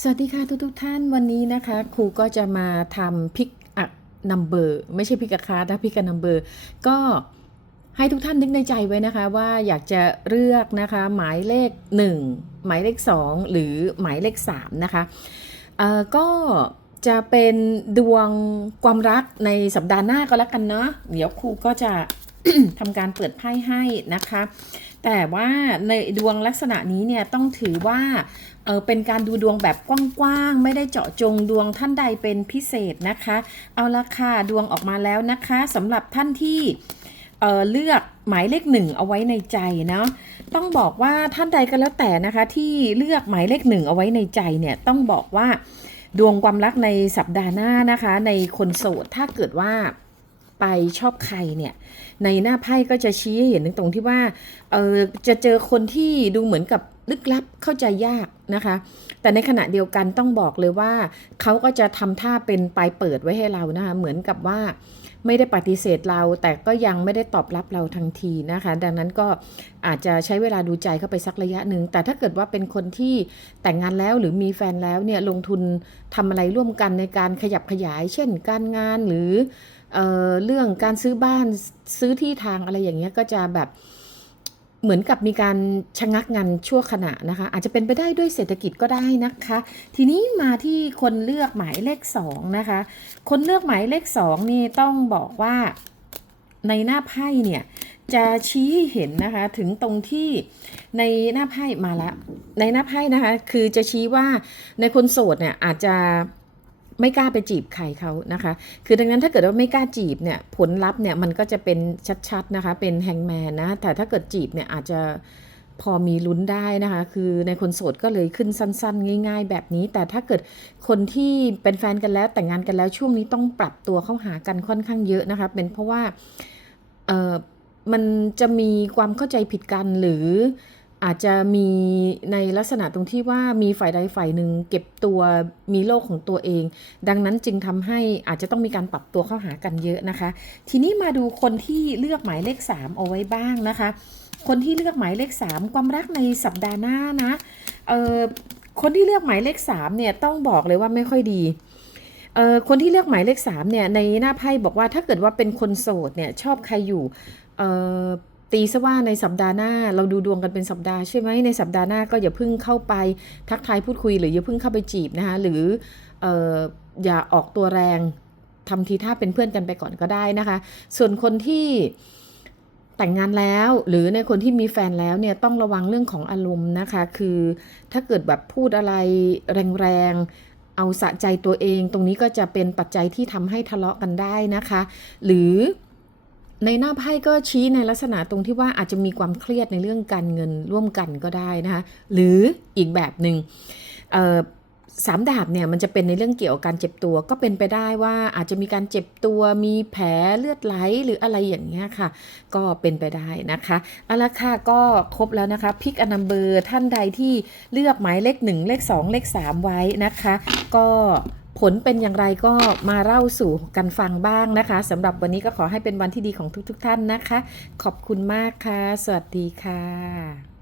สวัสดีค่ะทุกทุกท่านวันนี้นะคะครูก็จะมาทำพิกอะนัมเบอร์ไม่ใช่พิกอะคาร์นะพิกอะนัมเบอร์ก็ให้ทุกท่านนึกในใจไว้นะคะว่าอยากจะเลือกนะคะหมายเลข 1 หมายเลข 2 หรือหมายเลข 3 นะคะเอ่อก็จะเป็นดวงความรักในสัปดาห์หน้าก็แล้วกันเนาะเดี๋ยวครูก็จะทำการเปิดไพ่ให้นะคะ แต่ว่าในดวงลักษณะนี้เนี่ยต้องถือว่าเออเป็นการดูดวงแบบกว้างๆ ไม่ได้เจาะจงดวงท่านใดเป็นพิเศษนะคะ เอาละค่ะดวงออกมาแล้วนะคะสำหรับท่านที่เออเลือกหมายเลขหนึ่งเอาไว้ในใจเนาะต้องบอกว่าท่านใดก็แล้วแต่นะคะ ที่เลือกหมายเลขหนึ่งเอาไว้ในใจเนี่ยต้องบอกว่าดวงความรักในสัปดาห์หน้านะคะ ในคนโสดถ้าเกิดว่า ไปชอบใครเนี่ย ในหน้าไพ่ก็จะชี้ให้เห็นถึงตรงที่ว่าเออจะเจอคนที่ดูเหมือนกับลึกลับเข้าใจยากนะคะ แต่ในขณะเดียวกันต้องบอกเลยว่า เขาก็จะทำท่าเป็นปลายเปิดไว้ให้เรานะคะเหมือนกับว่าไม่ได้ปฏิเสธเรา แต่ก็ยังไม่ได้ตอบรับเราทันทีนะคะ ดังนั้นก็อาจจะใช้เวลาดูใจเข้าไปสักระยะหนึ่ง แต่ถ้าเกิดว่าเป็นคนที่แต่งงานแล้วหรือมีแฟนแล้วเนี่ยลงทุนทำอะไรร่วมกันในการขยับขยาย เช่นการงานหรือ เเรื่องการซื้อบ้านซื้อที่ทางอะไรอย่างเงี้ยก็จะแบบเหมือนกับมีการชะงักงันชั่วขณะนะคะ อาจจะเป็นไปได้ด้วยเศรษฐกิจก็ได้นะคะ ทีนี้มาที่คนเลือกหมายเลขสองนะคะ คนเลือกหมายเลขสองนี่ต้องบอกว่าในหน้าไพ่เนี่ยจะชี้ให้เห็นนะคะ ถึงตรงที่ในหน้าไพ่มาแล้วในหน้าไพ่นะคะ คือจะชี้ว่าในคนโสดเนี่ยอาจจะ ไม่กล้าไปจีบใครเขานะคะ คือดังนั้นถ้าเกิดว่าไม่กล้าจีบเนี่ยผลลัพธ์เนี่ยมันก็จะเป็นชัดๆนะคะ เป็นแฮงแมนนะ แต่ถ้าเกิดจีบเนี่ยอาจจะพอมีลุ้นได้นะคะ คือในคนโสดก็เลยขึ้นสั้น ๆ ง่าย ๆ แบบนี้ แต่ถ้าเกิดคนที่เป็นแฟนกันแล้วแต่งงานกันแล้วช่วงนี้ต้องปรับตัวเข้าหากันค่อนข้างเยอะนะคะ เป็นเพราะว่าเออมันจะมีความเข้าใจผิดกันหรือ อาจจะมีในลักษณะตรงที่ว่ามีฝ่ายใดฝ่ายหนึ่งเก็บตัวมีโลกของตัวเอง ดังนั้นจึงทำให้อาจจะต้องมีการปรับตัวเข้าหากันเยอะนะคะ ทีนี้มาดูคนที่เลือกหมายเลข 3 เอาไว้บ้างนะคะ คนที่เลือกหมายเลข 3 ความรักในสัปดาห์หน้านะเออคนที่เลือกหมายเลข3เนี่ยต้องบอกเลยว่าไม่ค่อยดีเออคนที่เลือกหมายเลข3เนี่ยในหน้าไพ่บอกว่าถ้าเกิดว่าเป็นคนโสดเนี่ยชอบใครอยู่เออ ตีซะว่าในสัปดาห์หน้าเราดูดวงกันเป็นสัปดาห์ใช่ไหมในสัปดาห์หน้าก็อย่าเพิ่งเข้าไปทักทายพูดคุยหรืออย่าเพิ่งเข้าไปจีบนะคะหรืออออย่าออกตัวแรงทำทีท่าเป็นเพื่อนกันไปก่อนก็ได้นะคะ ส่วนคนที่แต่งงานแล้วหรือในคนที่มีแฟนแล้วเนี่ยต้องระวังเรื่องของอารมณ์นะคะ คือถ้าเกิดแบบพูดอะไรแรงๆเอาสะใจตัวเอง ตรงนี้ก็จะเป็นปัจจัยที่ทำให้ทะเลาะกันได้นะคะ หรือ ในหน้าไพ่ก็ชี้ในลักษณะตรงที่ว่าอาจจะมีความเครียดในเรื่องการเงินร่วมกันก็ได้นะคะหรืออีกแบบหนึ่งเอ่อสามดาบเนี่ยมันจะเป็นในเรื่องเกี่ยวกับการเจ็บตัวก็เป็นไปได้ว่าอาจจะมีการเจ็บตัวมีแผลเลือดไหลหรืออะไรอย่างเงี้ยค่ะ ก็เป็นไปได้นะคะเอาละค่ะก็ครบแล้วนะคะพิกอนัมเบอร์ท่านใดที่เลือกหมายเลขหนึ่งเลขสองเลขสามไว้นะคะ ก็ ผลเป็นอย่างไรก็มาเล่าสู่กันฟังบ้างนะคะสำหรับวันนี้ก็ขอให้เป็นวันที่ดีของทุกๆทท่านนะคะ ขอบคุณมากค่ะ สวัสดีค่ะ